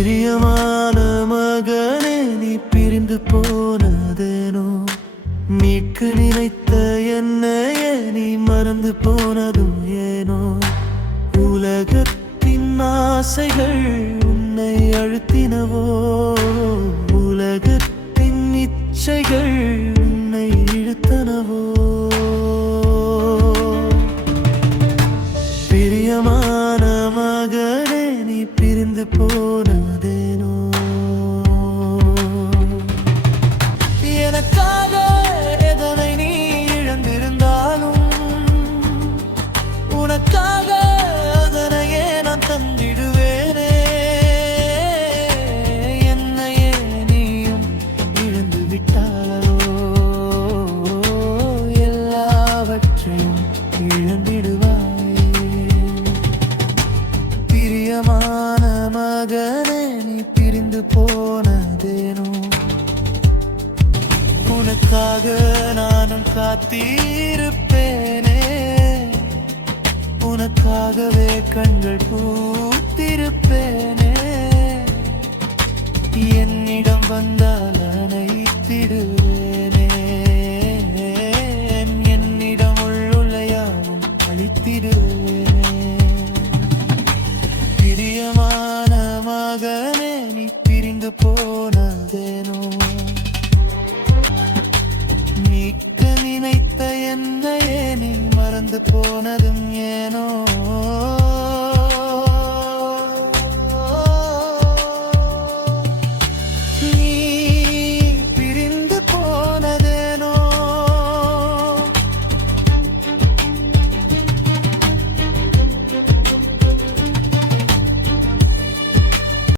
பிரியமான மகனே நீ பிரிந்து போனதேனோ, மீட்க நினைத்த என்னையே நீ மறந்து போனதும் ஏனோ. உலகத்தின் ஆசைகள் உன்னை அழுத்தினவோ, உலகத்தின் இச்சைகள் உன்னை இழுத்தனவோ. பிரியமான மகனே நீ பிரிந்து போனதேனோ. எனக்காக எதனை நீ இழந்திருந்தாலும் உனக்காக அதனையே நான் தந்திடுவேனே. என்னையே நீயும் இழந்து விட்டாலோ, எல்லாவற்றையும் இழந்திடுவாய். பிரியமான மகனே நீ பிரிந்து போனதேனோ, உனக்காக நானும் காத்திருப்பேனே. உனக்காகவே கண்கள் பூத்திருப்பேனே. என்னிடம் வந்தால் அனைத்திடுவேனே, என்னிடம் உள்ள யாவும் அழித்திடுவேனே. பிரியமான மகனே நீ பிரிந்து போனதேனோ, மீட்க நினைத்த என்னையே நீ மறந்து போனதும் ஏனோ.